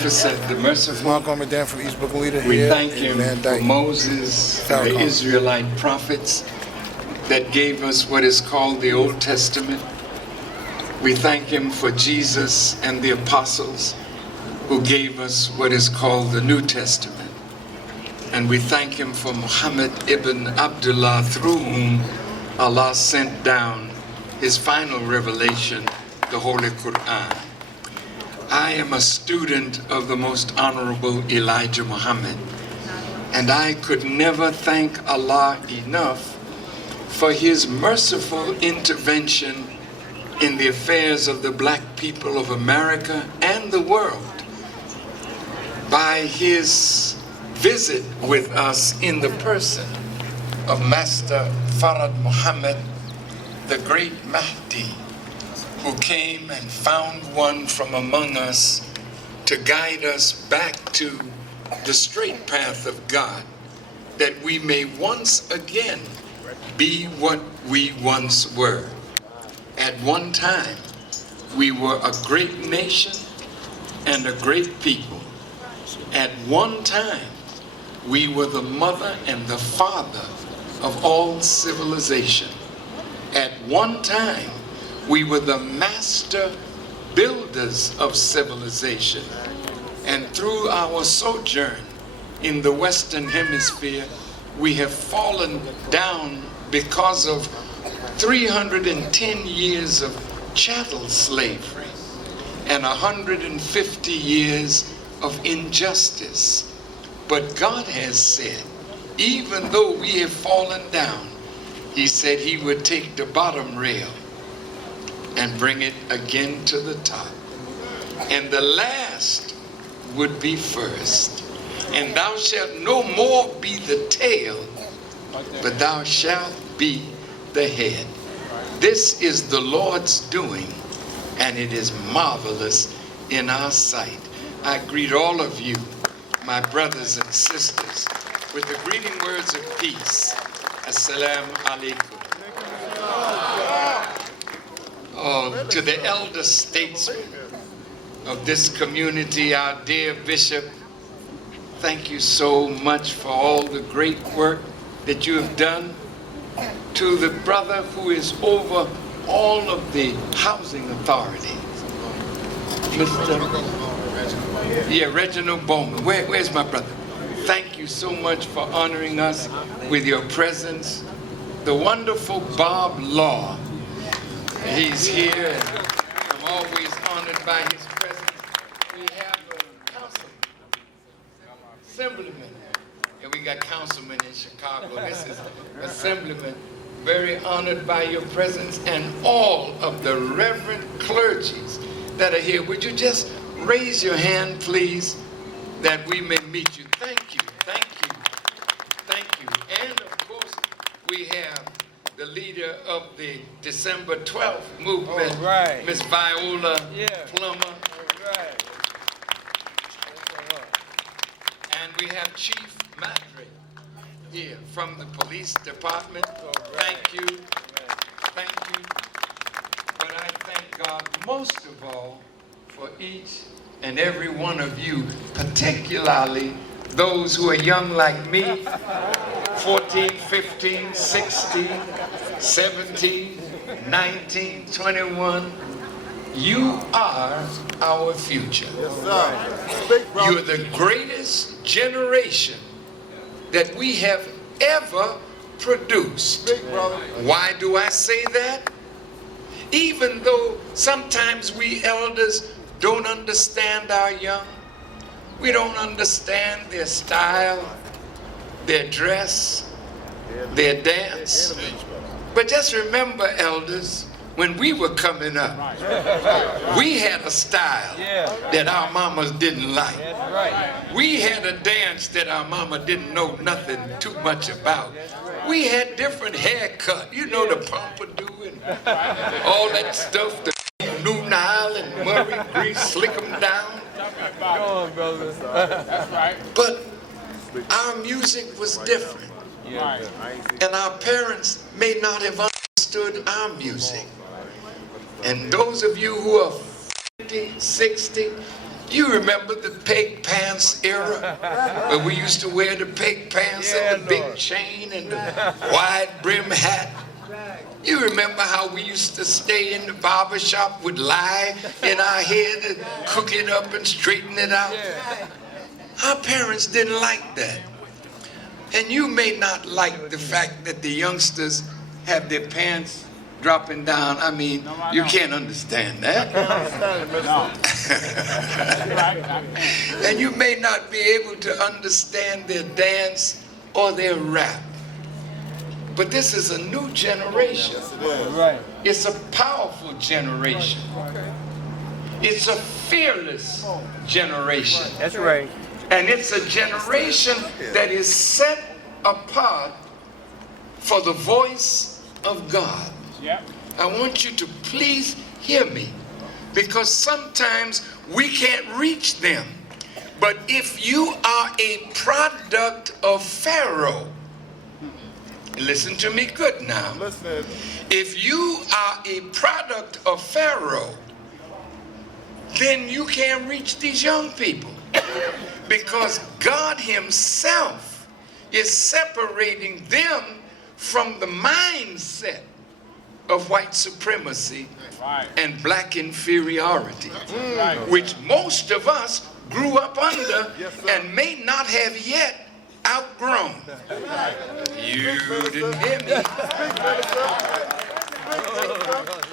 The merciful. Mark Dan from East Brooklyn Leader We here. thank him for Dyke. Moses and the Farrakhan. Israelite prophets that gave us what is called the Old Testament. We thank him for Jesus and the apostles who gave us what is called the New Testament. And we thank him for Muhammad ibn Abdullah, through whom Allah sent down his final revelation, the Holy Quran. I am a student of the most honorable Elijah Muhammad, and I could never thank Allah enough for his merciful intervention in the affairs of the black people of America and the world by his visit with us in the person of Master Farad Muhammad, the great Mahdi, who came and found one from among us to guide us back to the straight path of God, that we may once again be what we once were. At one time, we were a great nation and a great people. At one time, we were the mother and the father of all civilization. At one time, we were the master builders of civilization. And through our sojourn in the Western Hemisphere, we have fallen down because of 310 years of chattel slavery and 150 years of injustice. But God has said, even though we have fallen down, he said he would take the bottom rail and bring it again to the top. And the last would be first. And thou shalt no more be the tail, but thou shalt be the head. This is the Lord's doing, and it is marvelous in our sight. I greet all of you, my brothers and sisters, with the greeting words of peace. Assalamu alaikum. Oh, to the elder statesmen of this community, our dear bishop, thank you so much for all the great work that you have done. To the brother who is over all of the housing authority, Reginald Bowman. Where's my brother? Thank you so much for honoring us with your presence. The wonderful Bob Law, he's here, and I'm always honored by his presence. We have a councilman, assemblyman, and we got councilmen in Chicago. This is assemblyman, very honored by your presence, and all of the reverend clergies that are here. Would you just raise your hand, please, that we may meet you? Thank you, thank you, thank you. And of course, we have the leader of the December 12th movement, Miss Viola Plummer. And we have Chief Madre here from the police department. Thank you, thank you. But I thank God most of all for each and every one of you, particularly those who are young like me, 14, 15, 16, 17, 19, 21. You are our future. Yes, sir. You're the greatest generation that we have ever produced. Why do I say that? Even though sometimes we elders don't understand our young, we don't understand their style, their dress, their dance. But just remember, elders, when we were coming up, we had a style that our mamas didn't like. We had a dance that our mama didn't know nothing too much about. We had different haircut, you know, the pompadour and all that stuff, the New Nile and Murray grease, slick them down. Go on, brother. That's right. But our music was different. And our parents may not have understood our music. And those of you who are 50, 60, You remember the peg pants era? Where we used to wear the peg pants and the big chain and the wide brim hat? You remember how we used to stay in the barber shop with lye in our head and cook it up and straighten it out? Our parents didn't like that. And you may not like the fact that the youngsters have their pants dropping down. I mean, you can't understand that. And you may not be able to understand their dance or their rap. But this is a new generation. It's a powerful generation. It's a fearless generation. That's right. And it's a generation that is set apart for the voice of God. I want you to please hear me, because sometimes we can't reach them. But if you are a product of Pharaoh, listen to me good now. Listen. If you are a product of Pharaoh, then you can't reach these young people, because God himself is separating them from the mindset of white supremacy and black inferiority, which most of us grew up under and may not have yet outgrown. You didn't hear me.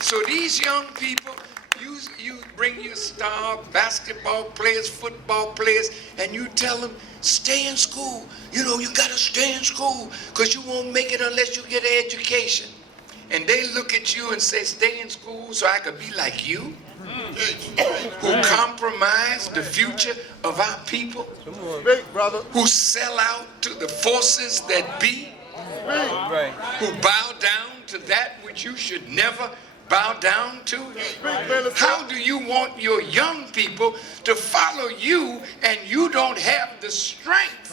So these young people, you bring your star basketball players, football players, and you tell them, stay in school. You know, you gotta stay in school because you won't make it unless you get an education. And they look at you and say, stay in school so I could be like you, who compromise the future of our people, who sell out to the forces that be, who bow down to that which you should never bow down to. How do you want your young people to follow you and you don't have the strength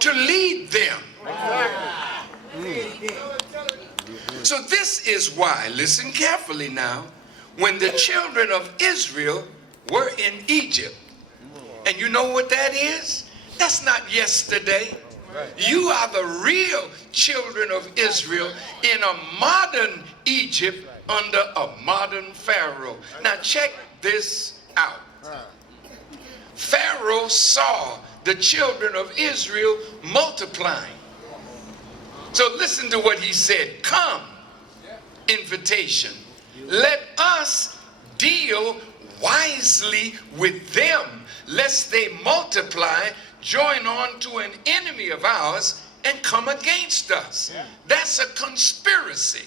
to lead them? So this is why, listen carefully now, when the children of Israel were in Egypt, and you know what that is? That's not yesterday. You are the real children of Israel in a modern Egypt under a modern Pharaoh. Now check this out. Pharaoh saw the children of Israel multiplying. So listen to what he said. Come, invitation. Let us deal wisely with them, lest they multiply, join on to an enemy of ours, and come against us. That's a conspiracy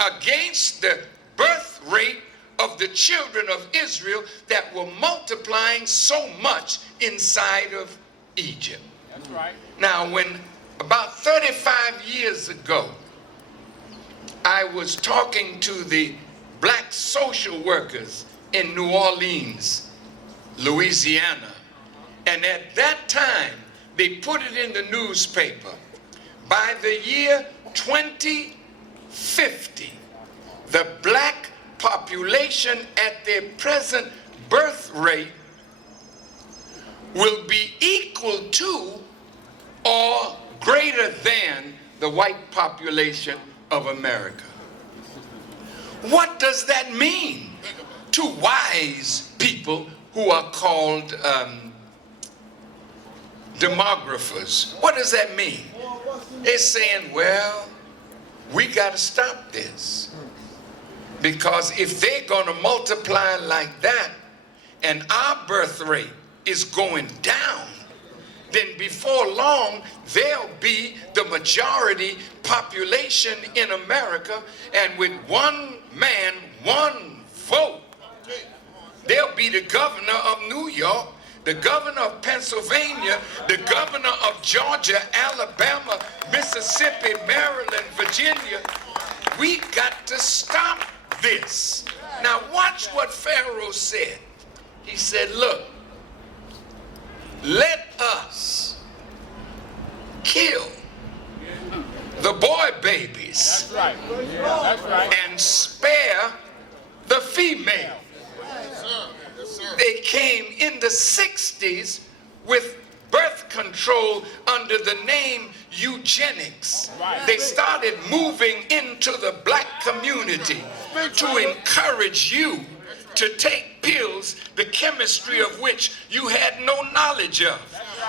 against the birth rate of the children of Israel that were multiplying so much inside of Egypt. That's right. Now, when about 35 years ago, I was talking to the black social workers in New Orleans, Louisiana, and at that time, they put it in the newspaper. By the year 2050, the black population at their present birth rate will be equal to or greater than the white population of America. What does that mean to wise people who are called demographers? What does that mean? They're saying, well, we got to stop this, because if they're going to multiply like that and our birth rate is going down, then before long, there'll be the majority population in America, and with one man, one vote, they'll be the governor of New York, the governor of Pennsylvania, the governor of Georgia, Alabama, Mississippi, Maryland, Virginia. We got to stop this. Now watch what Pharaoh said. He said, look, let us kill the boy babies. That's right. That's right. And spare the female. They can't 60s with birth control under the name eugenics. They started moving into the black community to encourage you to take pills, the chemistry of which you had no knowledge of.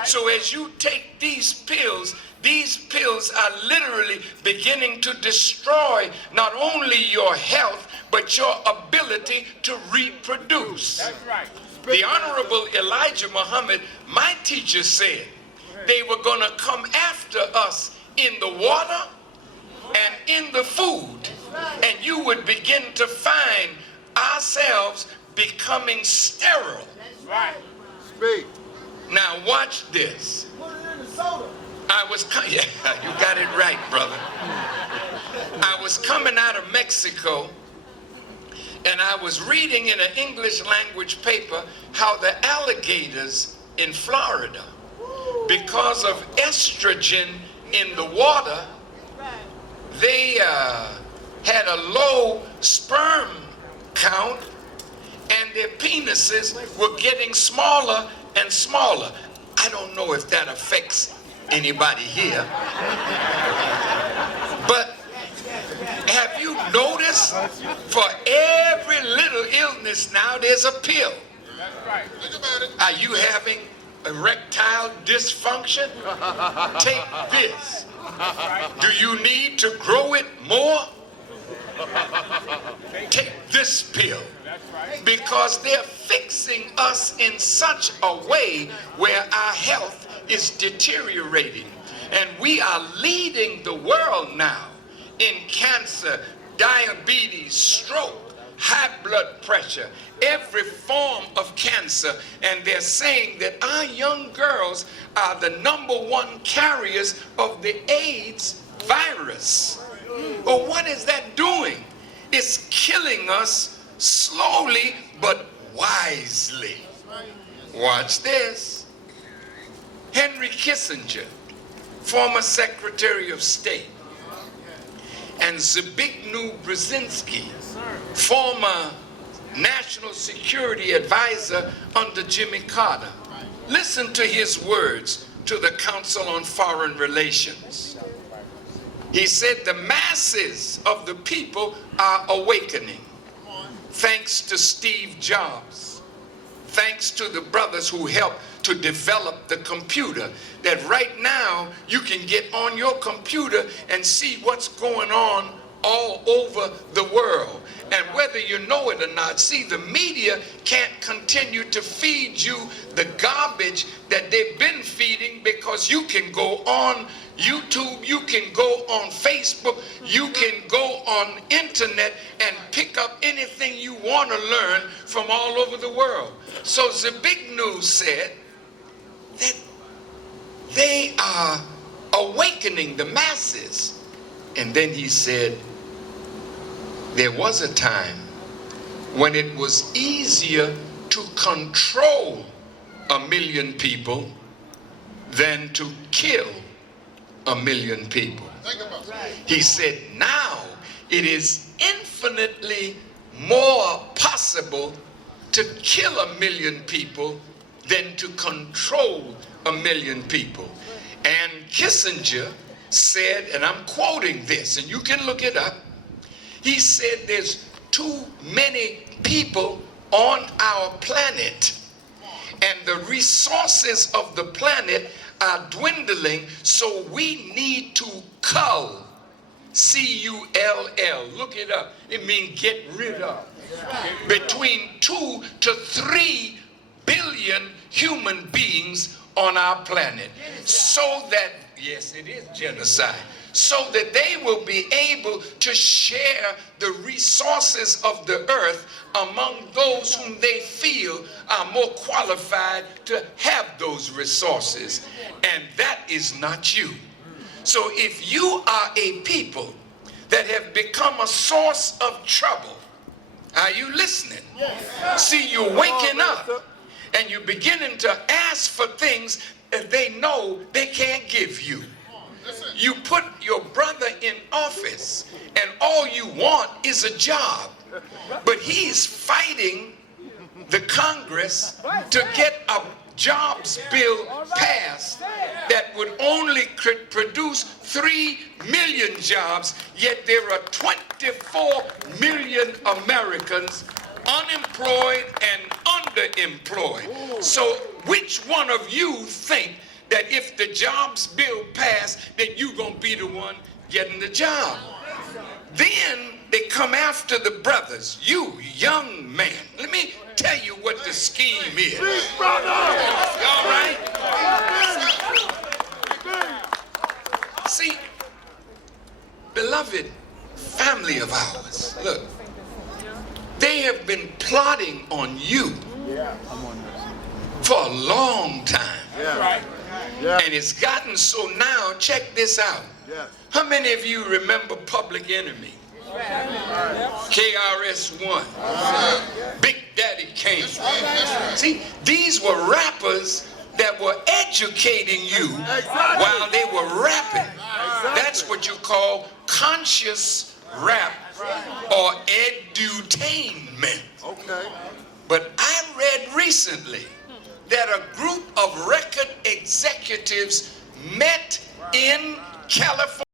So as you take these pills are literally beginning to destroy not only your health, but your ability to reproduce. That's right. The Honorable Elijah Muhammad, my teacher, said they were going to come after us in the water and in the food, and you would begin to find ourselves becoming sterile. Right. Speak. Now watch this. Yeah, you got it right, brother. I was coming out of Mexico, and I was reading in an English language paper how the alligators in Florida, because of estrogen in the water, they had a low sperm count, and their penises were getting smaller and smaller. I don't know if that affects anybody here, but have you noticed for every little illness now there's a pill? That's right. Think about it. Are you having erectile dysfunction? Take this. Do you need to grow it more? Take this pill. That's right. Because they're fixing us in such a way where our health is deteriorating. And we are leading the world now in cancer, diabetes, stroke, high blood pressure, every form of cancer. And they're saying that our young girls are the #1 carriers of the AIDS virus. But what is that doing? It's killing us slowly but wisely. Watch this. Henry Kissinger, former Secretary of State, and Zbigniew Brzezinski, former National Security Advisor under Jimmy Carter. Listen to his words to the Council on Foreign Relations. He said the masses of the people are awakening. Thanks to Steve Jobs, thanks to the brothers who helped to develop the computer, that right now you can get on your computer and see what's going on all over the world. And whether you know it or not, see, the media can't continue to feed you the garbage that they've been feeding, because you can go on YouTube, you can go on Facebook, you can go on internet and pick up anything you want to learn from all over the world. So Zbigniew said that they are awakening the masses. And then he said, there was a time when it was easier to control 1 million people than to kill 1 million people. He said, now it is infinitely more possible to kill 1 million people than to control 1 million people. And Kissinger said, and I'm quoting this, and you can look it up, he said there's too many people on our planet, and the resources of the planet are dwindling, so we need to cull, C-U-L-L, look it up, it means get rid of, between 2 to 3 billion human beings on our planet, so that, yes, it is genocide, so that they will be able to share the resources of the earth among those whom they feel are more qualified to have those resources. And that is not you. So if you are a people that have become a source of trouble, are you listening? See, you're waking up and you're beginning to ask for things that they know they can't give you. You put your brother in office and all you want is a job, but he's fighting the Congress to get a jobs bill passed that would only produce 3 million jobs, yet there are 24 million Americans unemployed and underemployed. So which one of you think that if the jobs bill passed, that you're going to be the one getting the job? Then they come after the brothers. You, young man, let me tell you what the scheme is. All right? See, beloved family of ours, look, they have been plotting on you for a long time. And it's gotten so now, check this out. How many of you remember Public Enemy? KRS-One, Big Daddy Kane. See, these were rappers that were educating you while they were rapping. That's what you call conscious rap or edutainment. But I read recently that a group of record executives met in California